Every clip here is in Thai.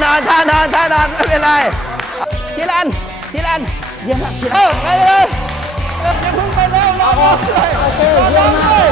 านอนท่านอนท่านอนไม่เป็นไรชิลันชิลันเยี่ยมมากชิลันเออไปเลยเอออย่าเพิ่งไปเร็วรอรอเลยโอเคเยี่ยมมาก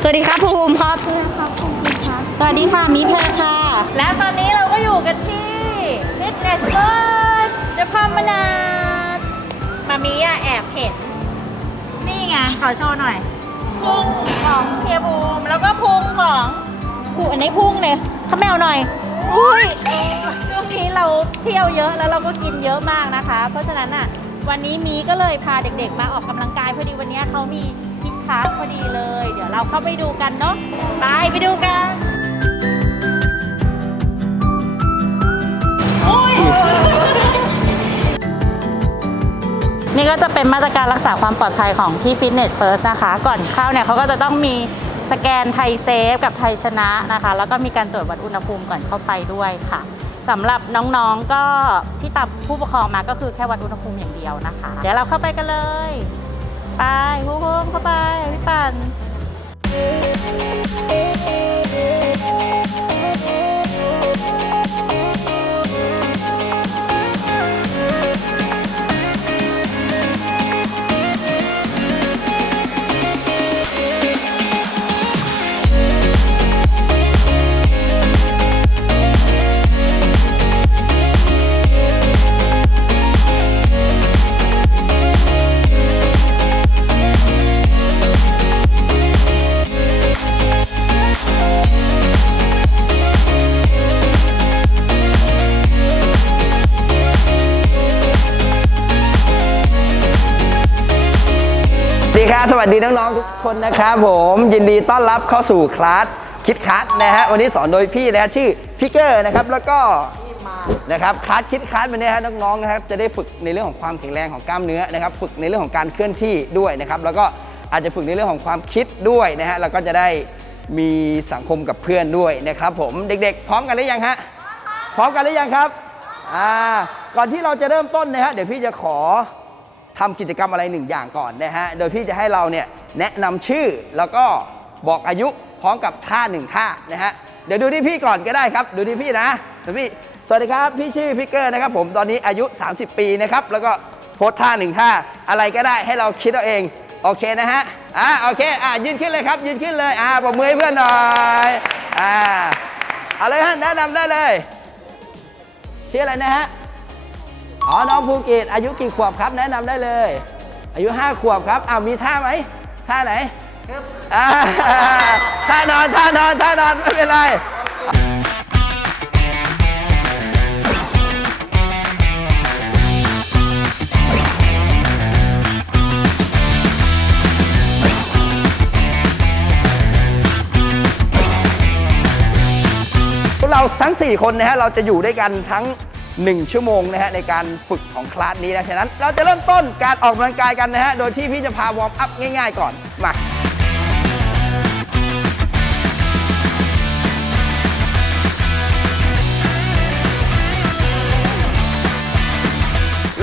สวัสดีครับภูมิครับครับภูมิครับสวัสดีค่ะมิแพรค่ะ และตอนนี้เราก็อยู่กันที่ฟิตเนสเกิร์ลเดอะพอมนาดมามีอะแอบเห็น นี่ไง ขอโชว์หน่อย องผูอันนี้พุงเลยข้าแมวหน่อยอุ้ยช่วงนี้เราเที่ยวเยอะแล้วเราก็กินเยอะมากนะคะ เพราะฉะนั้นอะวันนี้มีก็เลยพาเด็กๆ มาออกกำลังกายพอดีวันนี้เขามีคิดคัสพอดีเลย เดี๋ยวเราเข้าไปดูกันเนาะไปไปดูกันนี่ก็จะเป็นมาตรการรักษาความปลอดภัยของที่ Fitness First นะคะ ก่อนเข้าเนี่ยเขาก็จะต้องมี สแกนไทยเซฟกับไทยชนะนะคะ แล้วก็มีการตรวจวัดอุณหภูมิก่อนเข้าไปด้วยค่ะสำหรับน้องๆก็ที่ตามผู้ปกครองมาก็คือแค่วัดอุณหภูมิอย่างเดียวนะคะ เดี๋ยวเราเข้าไปกันเลย ไปพุ่มเข้าไปพี่ปันสวั ครับสวัสดีน้องๆทุกคนนะครับผมยินดีต้อนรับเข้าสู่คลาสคิดคัสนะฮะวันนี้สอนโดยพี่นะฮะชื่อพี่เกอร์นะครับแล้วก็นะครับคลาสคิดคัสวันนี้ฮะน้องๆนะครับจะได้ฝึกในเรื่องของความแข็งแรงของกล้ามเนื้อนะครับฝึกในเรื่องของการเคลื่อนที่ด้วยนะครับแล้วก็อาจจะฝึกในเรื่องของความคิดด้วยนะฮะแล้วก็จะได้มีสังคมกับเพื่อนด้วยนะครับผมเด็กๆ พร้อมกันหรือยังฮะพร้อมกันหรือยังครับอ่าก่อนที่เราจะเริ่มต้นนะฮะเดี๋ยวพี่จะขอ ทำกิจกรรมอะไรหนึ่งอย่างก่อนนะฮะ โดยพี่จะให้เราเนี่ยแนะนำชื่อแล้วก็บอกอายุพร้อมกับท่าหนึ่งท่านะฮะ เดี๋ยวดูที่พี่ก่อนก็ได้ครับ ดูที่พี่นะเดี๋ยวพี่ สวัสดีครับ พี่ชื่อพี่เกอร์นะครับผม ตอนนี้อายุ 30 ปีนะครับ แล้วก็โพสท่าหนึ่งท่า อะไรก็ได้ให้เราคิดเอาเอง โอเคนะฮะ อ่าโอเค อ่ายืนขึ้นเลยครับ ยืนขึ้นเลย อ่าปรบมือให้เพื่อนหน่อย อ่า เอาเลยฮะ แนะนำได้เลย ชื่ออะไรนะฮะ อ๋อ น้องภูเก็ตอายุกี่ขวบครับ แนะนำได้เลย อายุ 5 ขวบครับอ้าวมีท่าไหมท่าไหนอ่าท่านอนท่านอนท่านอนไม่เป็นไรพวกเราทั้ง 4 คนนะฮะ เราจะอยู่ด้วยกันทั้ง 1 ชั่วโมงนะฮะในการฝึกของคลาสนี้นะ ฉะนั้นเราจะเริ่มต้นการออกกำลังกายกันนะฮะ โดยที่พี่จะพาวอร์มอัพง่ายๆก่อน มา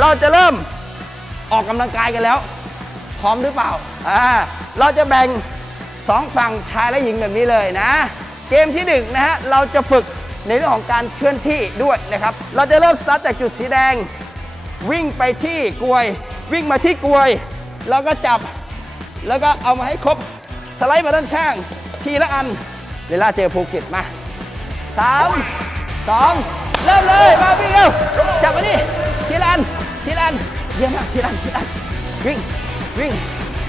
เราจะเริ่มออกกำลังกายกันแล้ว พร้อมหรือเปล่าอ่าเราจะแบ่งสองฝั่งชายและหญิงแบบนี้เลยนะ เกมที่หนึ่งนะฮะเราจะฝึก ในเรื่องของการเคลื่อนที่ด้วยนะครับ เราจะเริ่มสตาร์ทจากจุดสีแดง วิ่งไปที่กลวย วิ่งมาที่กลวย แล้วก็จับ แล้วก็เอามาให้ครบ สไลด์มาด้านข้าง ทีละอัน เวลาเจอภูเก็ตมาสามสองเริ่มเลย มาวิ่งเร็ว จับมานี่ทีละอันทีละอันเยี่ยมมากทีละอันทีละอันวิ่ง วิ่ง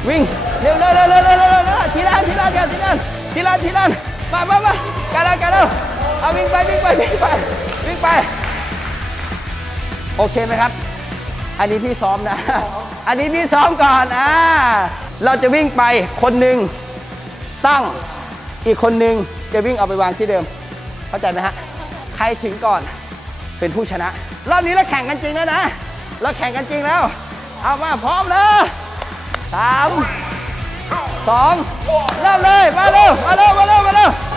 วิ่ง เร็วเร็วเร็วเร็วเร็วเร็วทีละอันทีละอันทีละอันทีละอันทีละอันมามามากันแล้วกันแล้ว เอาวิ่งไปวิ่งไปวิ่งไปวิ่งไป โอเคไหมครับ อันนี้พี่ซ้อมนะ อันนี้พี่ซ้อมก่อนอ่าเราจะวิ่งไปคนหนึ่งตั้งอีกคนหนึ่งจะวิ่งเอาไปวางที่เดิม เข้าใจไหมฮะ ใครถึงก่อนเป็นผู้ชนะ รอบนี้เราแข่งกันจริงแล้วนะ เราแข่งกันจริงแล้ว เอามาพร้อมเลยสามสองเริ่มเลย มาเร็ว มาเร็ว มาเร็ว มาเร็วอะ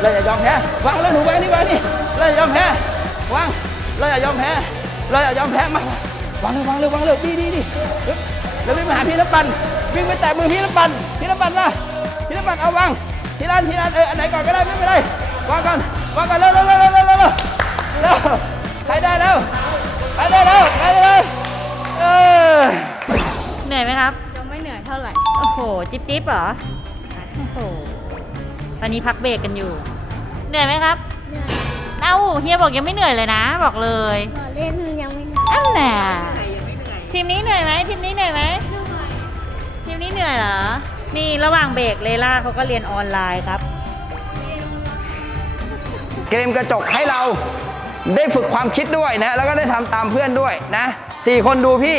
เราอย่ายอมแพ้วางเลยหนูว้นี่วางนี่เราอย่ายอมแพ้วางเราอย่ายอมแพ้เราอย่ายอมแพ้มาวางเลยวางเลยวางเลยดีดีดีแล้ววิ่งมาหาพี่ละปันวิ่งไปแตะมือพี่ละปันพี่ละปันมาพี่ละปันเอาวางทีละทีละเอออันไหนก่อนก็ได้ไม่เป็นไรวางก่อนวางก่อนเร็วเร็วเร็วเร็วเร็วเร็วใครได้แล้วใคได้แล้วใคได้แล้วเเหนื่อยไหมครับยังไม่เหนื่อยเท่าไหร่โอ้โหจิ๊บจิ๊บเหรอโอ้โห ตอนนี้พักเบรกกันอยู่ เหนื่อยไหมครับเหนื่อยเอ้าเฮียบอกยังไม่เหนื่อยเลยนะ บอกเลยรอเล่นยังไม่เหนื่อยอันน่ะทีมนี้เหนื่อยไหมทีมนี้เหนื่อยไหมทีมนี้เหนื่อยเหรอ นี่ระหว่างเบรกเลล่าเขาก็เรียนออนไลน์ครับ เกมกระจกให้เราได้ฝึกความคิดด้วยนะ แล้วก็ได้ทำตามเพื่อนด้วยนะสี่คนดูพี่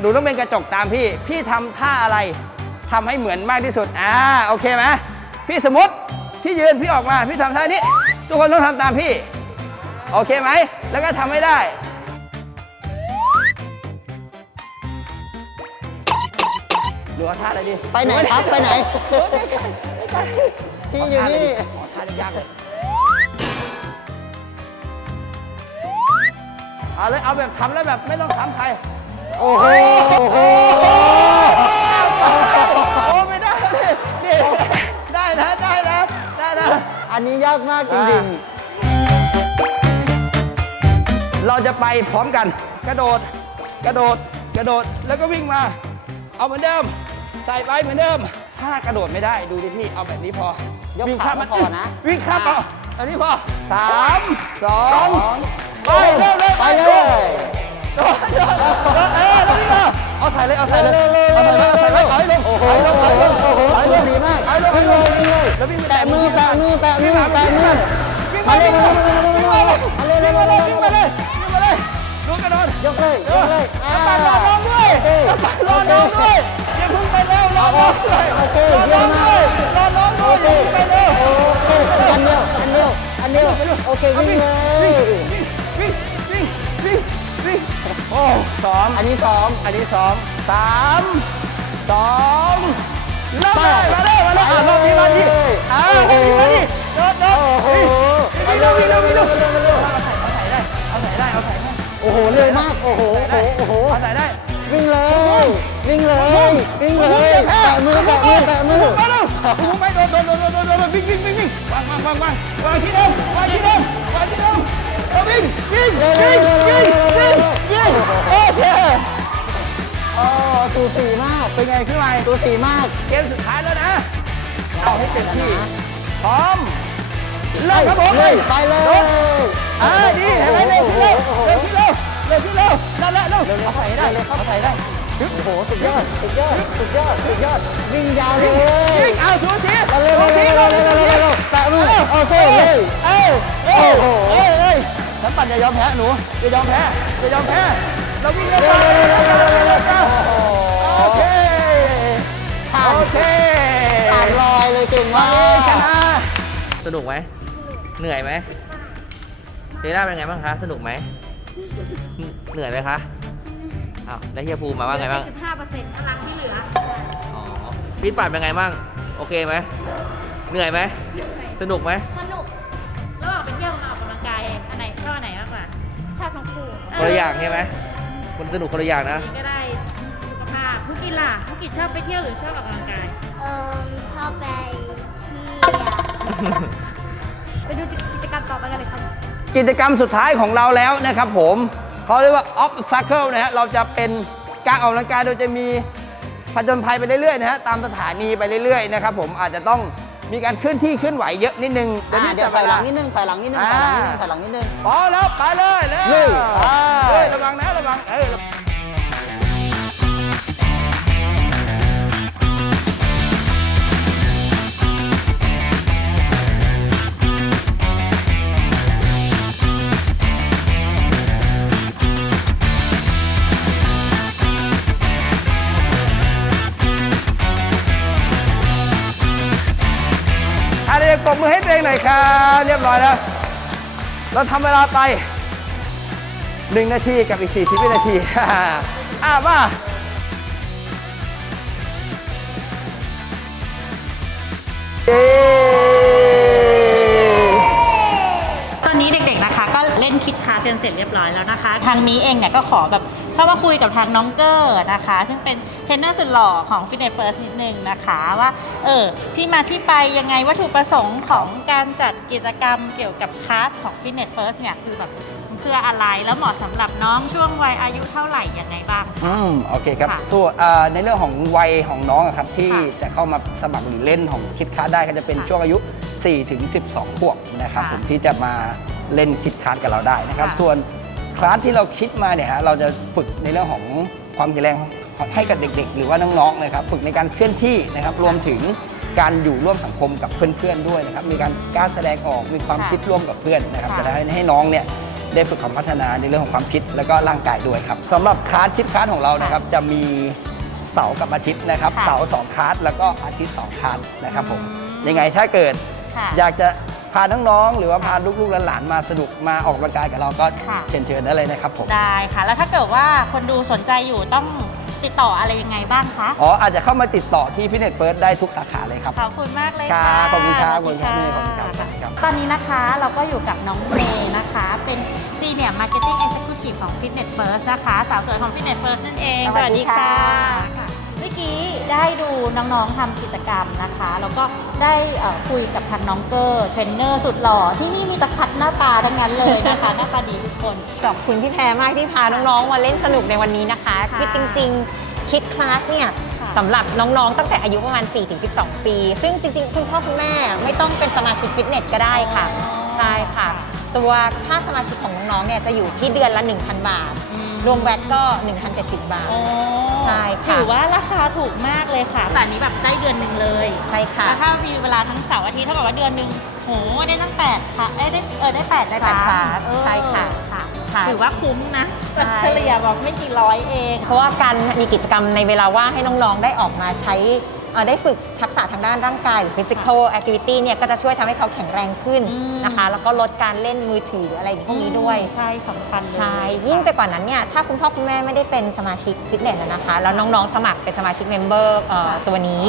หนูต้องเป็นกระจกตามพี่ พี่ทำท่าอะไรทำให้เหมือนมากที่สุดอ่าโอเคไหม พี่สมมติพี่ยืนพี่ออกมาพี่ทำท่านี้ ทุกคนต้องทำตามพี่ โอเคไหม แล้วก็ทำให้ได้หนูเอาท่าอะไรดีไปไหนครับไปไหน พี่อยู่นี่ ขอท่ายากเลยเอาเลยเอาแบบทำแล้วแบบไม่ต้องซ้ำใคร โอ้โห อันนี้ยากมากจริงเราจะไปพร้อมกัน กระโดด กระโดด กระโดด แล้วก็วิ่งมา เอาเหมือนเดิม ใส่ไปเหมือนเดิม ถ้ากระโดดไม่ได้ ดูดิพี่ เอาแบบนี้พอยกวิ่งขาข้ามก็มันพอนะ วิ่งข้ามอะเอาอันนี้พอสามสองไปเร็วเร็วๆไปเลย โดดโดดโดดเออแล้ววิ่งมา เอาใส่เลยเอาใส่เลยเอาใส่เลยเอาใส่เลยเอาให้ลงโอ้โหเอาให้ลงเอาให้ลงโอ้โหเอาให้ลงดีมากเอาให้ลงวิ่งเลยวิ่งเลยแล้ววิ่งไปแปะมือแปะมือแปะมือแปะมือวิ่งมามาเร็วิ่วงมามาเร็วมาเร็ววิ่งมามาเร็เลวยวิ่งมาเลยวิ่งมาเลยวิ่งมาเลยดูกระโดดยกเลยยกเลยกระปันรอน้องด้วยกระปันรอน้องด้วยอย่าเพิ่งไปเร็วรอน้องด้วยโอเครอเยี่น้ยอมงมาด้วยกรอน้องด้วยอย่าเพิ่งไปเร็วโอเคอันเดียวอันเดียวอันเดียวโอเควิ่งเลยวิ่งวิ่งวิ่ง วิ่งโอ้ซ้อมอันนี้ซ้อมอันนี้ซ้อมสามสองเริ่มเลยมาเลยมาเลยอะรอบนี้มาดิอ่ารอบนี้มาดิโดดโดดโอ้โหวิ่งเร็ววิ่งเร็ววิ่งเร็ววิ่งเร็ววิ่งเร็วเอาใส่เอาใส่ได้เอาใส่ได้เอาใส่ได้โอ้โหเร็วมากโอ้โหโอ้โหโอ้โหเอาใส่ได้วิ่งเลยวิ่งเลยวิ่งเลยแปะมือแปะมือแปะมือมาเร็วมึงไปโดดโดดโดดโดดโดดโดดวิ่งวิ่งวิ่งวิ่งวางวางวางวางวางที่เดิมวางที่เดิมวางที่เดิม เอาวิ่งวิ่งยิงยิงยิงวิ่งโอเคโอ้สูสีมาก เป็นไงขึ้นไปตูสีมาก เกมสุดท้ายแล้วนะ เอาให้เต็มที่ พร้อม เริ่มครับผมเลยไปเลยอ่าดีเห็นไหมเร็วขึ้นเร็วเร็วขึ้นเร็วเร็วขึ้นเร็วนั่นแหละเร็วเร็วใส่ได้เลยครับใส่ได้โอ้โหสุดยอดสุดยอดสุดยอดสุดยอดวิ่งยาวเลยวิ่งเอาชูสีเร็วเร็วเร็วเร็วเร็วเร็วแตะลูกเอาโต้เลยเอ้าเอ้าเอ้า ฉันปั่นอย่ายอมแพ้หนูอย่ายอมแพ้อย่ายอมแพ้เราวิ่งกัร็วโอเคโอเคผ่านลอยเลยเก่งมากสนุกไหมเหนื่อยไหมเดล่าเป็นไงบ้างคะสนุกไหมเหนื่อยไหมคะเอาวแล้วเฮียภูมาว่าไงบ้างสิบห้าเปอร์เซ็นต์พลังที่เหลืออ๋อพี่ปัดเป็นไงบ้างโอเคไหมเหนื่อยไหมสนุกไหมสนุก ชอบทั้งคู่คนละอย่างใช่ไหมมันสนุกคนละอย่างนะนี่ก็ได้สุขภาพผู้กินล่ะผู้กินชอบไปเที่ยวหรือชอบออกกำลังกาย เอ่อชอบไปเที่ยวไปดูกิจกรรมต่อไปกันเลยครับกิจกรรมสุดท้ายของเราแล้วนะครับผมเขาเรียกว่า obstacle นะฮะเราจะเป็นการออกกำลังกายโดยจะมีผจญภัยไปเรื่อยๆนะฮะตามสถานีไปเรื่อยๆนะครับผมอาจจะต้อง มีการเคลื่อนที่เคลื่อนไหวเยอะนิดนึงอะพี่เดี๋ยวจับถอยหลังนิดนึงถอยหลังนิดนึงถอยหลังนิดนึงอ่าถอยหลังนิดนึงพอแล้วไปเลยเร็วลุยไปเฮ้ยระวังนะระวังเอ้ยระวัง เองหน่อยครับ เรียบร้อยแล้ว เราทำเวลาไป 1 นาทีกับอีก 40วินาที อ่ามาเย้ตอนนี้เด็กๆนะคะ ก็เล่นคิดคาร์ดจนเสร็จเรียบร้อยแล้วนะคะ ทางนี้เองเนี่ยก็ขอแบบ เข้ามาคุยกับทางน้องเกอร์นะคะ ซึ่งเป็นเทรนเนอร์สุดหล่อของ Fitness First นิดนึงนะคะว่าเออที่มาที่ไปยังไงวัตถุประสงค์ของการจัดกิจกรรมเกี่ยวกับคลาสของ Fitness First เนี่ยคือแบบเพื่ออะไรแล้วเหมาะสำหรับน้องช่วงวัยอายุเท่าไหร่ยังไงบ้าง อืมโอเคครับค่ะส่วนอ่าในเรื่องของวัยของน้องอะครับที่ค่ะจะเข้ามาสมัครหรือเล่นของคิดค้าได้ก็จะเป็นค่ะช่วงอายุ 4 ถึง 12 ขวบนะครับค่ะผมที่จะมาเล่นคิดค้ากับเราได้นะครับ ค่ะส่วน คลาสที่เราคิดมาเนี่ยฮะเราจะฝึกในเรื่องของความแข็งแรงให้กับเด็ก ๆ หรือว่าน้องๆนะครับฝึกในการเคลื่อนที่นะครับรวมถึงการอยู่ร่วมสังคมกับเพื่อนๆด้วยนะครับมีการกล้าแสดงออกมีความค่ะคิดร่วมกับเพื่อนนะครับค่ะจะได้ให้น้องเนี่ยได้ฝึกความพัฒนาในเรื่องของความคิดแล้วก็ร่างกายด้วยครับสำหรับคลาสคิดคลาสของเรานะครับจะมีเสาร์กับอาทิตย์นะครับค่ะเสาร์สองคลาสแล้วก็อาทิตย์สองคลาสนะครับผมอืมยังไงถ้าเกิดค่ะอยากจะ พาน้องๆหรือว่าพาลูกๆหลานๆมาสนุกมาออกกำลังกายกับเราก็ค่ะ เชิญเชิญได้เลยนะครับผมได้ค่ะ แล้วถ้าเกิดว่าคนดูสนใจอยู่ต้องติดต่ออะไรยังไงบ้างคะ อ๋ออาจจะเข้ามาติดต่อที่พิเน็ตเฟิร์สได้ทุกสาขาเลยครับ ขอบคุณมากเลยครัค่ะบขอบคุณครับสวัสดีขอบคุณครับขอบคุณครับค่ะครับ ตอนนี้นะคะเราก็อยู่กับน้องเมย์นะคะ เป็น Senior Marketing Executive ของ Fitness First นะคะ สาวสวยของ Fitness First นั่นเอง สวัสดีค่ะเมื่อกี้ได้ดูน้องๆทำกิจกรรมนะคะ แล้วก็ได้เอ่อคุยกับทางน้องเกอร์เทรนเนอร์สุดหล่อที่นี่มีแตะคัดหน้าตาทั้งนั้นเลยนะคะ หน้าตาดีทุกคนขอบคุณพี่แพรมากที่พาน้องๆมาเล่นสนุกในวันนี้นะคะค่ะคือจริง ๆ คิดคลาสเนี่ยค่ะสำหรับน้องๆ ตั้งแต่อายุประมาณ 4-12 ปี ซึ่งจริงๆ คุณพ่อคุณแม่ไม่ต้องเป็นสมาชิกฟิตเนสก็ได้ค่ะ ใช่ค่ะ ตัวค่าสมาชิกของน้องๆเนี่ยจะอยู่ที่เดือนละ 1,000 บาทอืม รวมแวตก็ 1,070 บาทโอ้ใช่ค่ะ ถือว่าราคาถูกมากเลยค่ะแต่อันนี้แบบได้เดือนหนึ่งเลยใช่ค่ะ แล้วถ้ามีเวลาทั้งเสาร์อาทิตย์เท่ากับว่าเดือนหนึ่งโหได้ตั้งแปดค่ะเอ้ยได้เออได้แปดได้แปดคครั้ลางสเออใช่ค่ะค่ะค่ะถือว่าคุ้มนะใช่ เฉลี่ยบอกไม่กี่ร้อยเอง เพราะว่าการมีกิจกรรมในเวลาว่างให้น้องๆ ได้ออกมาใช้เอ่อ ได้ฝึกทักษะทางด้านร่างกายหรือ physical activity เนี่ยก็จะช่วยทำให้เขาแข็งแรงขึ้นอืม นะคะ แล้วก็ลดการเล่นมือถืออะไรพวกนี้ด้วย ใช่สำคัญเลยใช่ ยิ่งไปกว่านั้นเนี่ย ถ้าคุณพ่อคุณแม่ไม่ได้เป็นสมาชิกฟิตเนสอะนะคะ แล้วน้องๆ สมัครเป็นสมาชิกเมมเบอร์ตัวนี้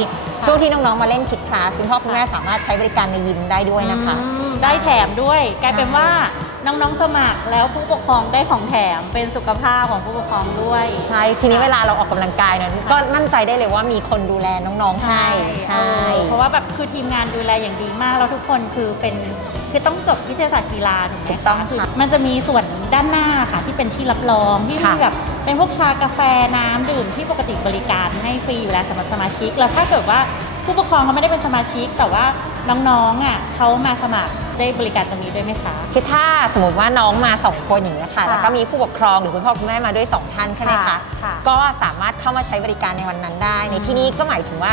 ช่วงที่น้องๆ มาเล่นคิดคลาส คุณพ่อคุณแม่สามารถใช้บริการในยิมได้ด้วยนะคะ อืมได้แถมด้วย กลายเป็นใช่ว่า น้องๆสมัครแล้วผู้ปกครองได้ของแถมเป็นสุขภาพของผู้ปกครองด้วย ใช่ ทีนี้เวลาเราออกกำลังกายเนี่ยก็มั่นใจได้เลยว่ามีคนดูแลน้องๆให้ใช่เออเพราะว่าแบบคือทีมงานดูแลอย่างดีมาก แล้วทุกคนคือเป็นคือต้องจบวิทยาศาสตร์กีฬาถูกไหมถูกต้องคือค่ะ มันจะมีส่วนด้านหน้าค่ะที่เป็นที่รับรองที่มีค่ะ แบบเป็นพวกชากาแฟน้ำดื่มที่ปกติบริการให้ฟรีอยู่แล้วสำหรับสมาชิก แล้วถ้าเกิดว่า ผู้ปกครองเขาไม่ได้เป็นสมาชิก แต่ว่าน้องๆอะเขามาสมัครได้บริการตรงนี้ด้วยไหมคะ คือถ้าสมมติว่าน้องมาสองคนอย่างนี้ยค่ะ ค่ะแล้วก็มีผู้ปกครองหรือคุณพ่อคุณแม่มาด้วยสองท่านใช่ไหมค่ะคะ ค่ะก็สามารถเข้ามาใช้บริการในวันนั้นได้ ในอืมที่นี้ก็หมายถึงว่า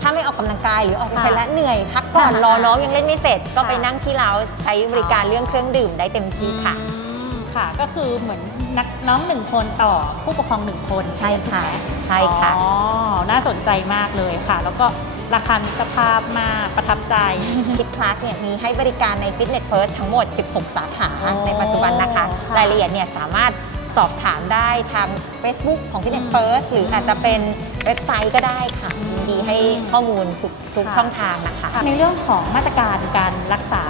ถ้าไม่ออกกำลังกายหรือออกไปค่ะใช้แล้วเหนื่อยพักก่อนค่ะรอน้องยังเล่นไม่เสร็จ ก็ค่ะ ไปนั่งที่เราใช้บริการเรื่องเครื่องดื่มได้เต็มที่ค่ะ อืมค่ะ ก็คือเหมือนนักน้องหนึ่งคนต่อผู้ปกครองหนึ่งคนใช่ค่ะไหมใช่ค่ะ อ๋อ น่าสนใจมากเลยค่ะ แล้วก็ ราคามิตรภาพมากประทับใจ คิดคลาสเนี่ยมีให้บริการใน Fitness First ทั้งหมด 16 สาขาอ๋อในปัจจุบันนะคะ ค่ะ รายละเอียดเนี่ยสามารถสอบถามได้ทาง Facebook ของ Fitness อืม First หรืออาจจะเป็นเว็บไซต์ก็ได้ค่ะอืมยินดีให้ข้อมูลทุกทุกค่ะช่องทางนะคะ ในเรื่องของมาตรการการรักษา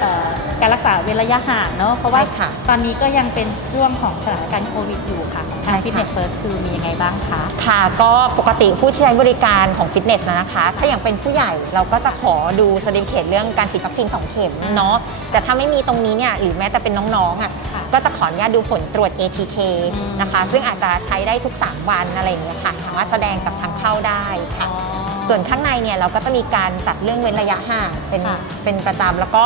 เอ่อการรักษาเว้นระยะห่างเนาะเพราะว่าใช่ค่ะ ตอนนี้ก็ยังเป็นช่วงของสถานการณ์โควิดอยู่ค่ะของ ใช่ทางค่ะ ฟิตเนสเฟิร์สคือมียังไงบ้างคะ ค่ะก็ปกติผู้ที่ใช้บริการของฟิตเนสนะนะคะ ถ้าอย่างเป็นผู้ใหญ่เราก็จะขอดูสติเคตเรื่องการฉีดวัคซีน2เข็มเนาะแต่ถ้าไม่มีตรงนี้เนี่ยหรือแม้แต่เป็นน้องๆอะค่ะก็จะขออนุญาตดูผลตรวจ ATK อืม นะคะ ซึ่งอาจจะใช้ได้ทุก 3 วันอะไรอย่างเงี้ยค่ะสามารถแสดงกับทางเข้าได้ค่ะ อ๋อ ส่วนข้างในเนี่ยเราก็จะมีการจัดเรื่องเว้นระยะห่างเป็นค่ะเป็นประจำแล้วก็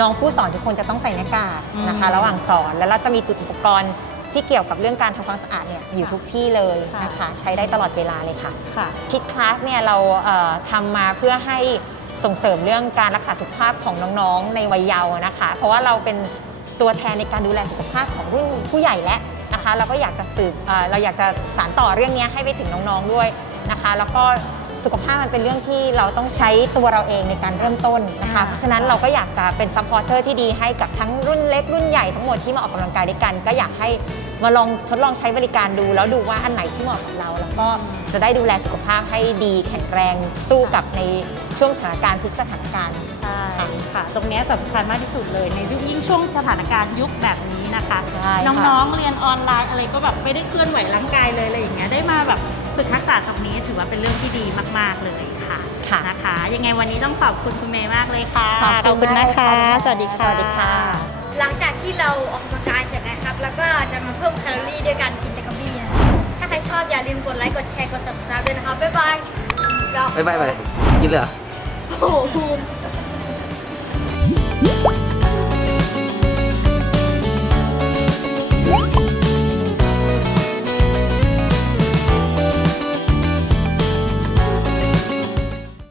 น้องผู้สอนทุกคนจะต้องใส่หน้ากากนะคะ อืม ระหว่างสอนแล้วเราจะมีจุดอุปกรณ์ ที่เกี่ยวกับเรื่องการทำความสะอาดเนี่ยอยู่ค่ะทุกที่เลยนะคะค่ะใช้ได้ตลอดเวลาเลยค่ะค่ะคิดคลาสเนี่ยเราเอ่อทำมาเพื่อให้ส่งเสริมเรื่องการรักษาสุขภาพของน้องๆ ในวัยเยาว์นะคะ เพราะว่าเราเป็นตัวแทนในการดูแลสุขภาพของรุ่นผู้ใหญ่และนะคะ เราก็อยากจะสืบเอ่อเราอยากจะสานต่อเรื่องนี้ให้ไปถึงน้องๆด้วยนะคะ แล้วก็ สุขภาพมันเป็นเรื่องที่เราต้องใช้ตัวเราเองในการเริ่มต้นนะคะค่ะเพราะฉะนั้นเราก็อยากจะเป็นซัพพอร์เตอร์ที่ดีให้กับทั้งรุ่นเล็กรุ่นใหญ่ทั้งหมดที่มาออกกำลังกายด้วยกัน ก็อยากให้มาลองทดลองใช้บริการดู แล้วดูว่าอันไหนที่เหมาะกับเรา แล้วก็จะได้ดูแลสุขภาพให้ดีแข็งแรงสู้กับในช่วงสถานการณ์ทุกสถานการณ์ใช่ค่ะ ตรงเนี้ยสำคัญมากที่สุดเลยในยุคยิ่งช่วงสถานการณ์ยุคแบบนี้นะคะใช่ค่ะน้องๆเรียนออนไลน์อะไรก็แบบไม่ได้เคลื่อนไหวร่างกายเลยอะไรอย่างเงี้ยได้มาแบบ ฝึกทักษะตรงนี้ถือว่าเป็นเรื่องที่ดีมาก ๆ เลยค่ะค่ะนะคะ ยังไงวันนี้ต้องขอบคุณคุณเมย์มากเลยค่ะขอบคุณนะมากคะค่ะสวัสดีค่ะสวัสดีค่ะ หลังจากที่เราออกกำลังกายเสร็จนะครับ แล้วก็จะมาเพิ่มแคลอรี่ด้วยการกินจักรบี้นะถ้าใครชอบอย่าลืมกดไลค์กดแชร์กด subscribe ด้วยนะครับบ๊ายบายเราไปไปไปกินเลยเหรอโอ้โหภูมิ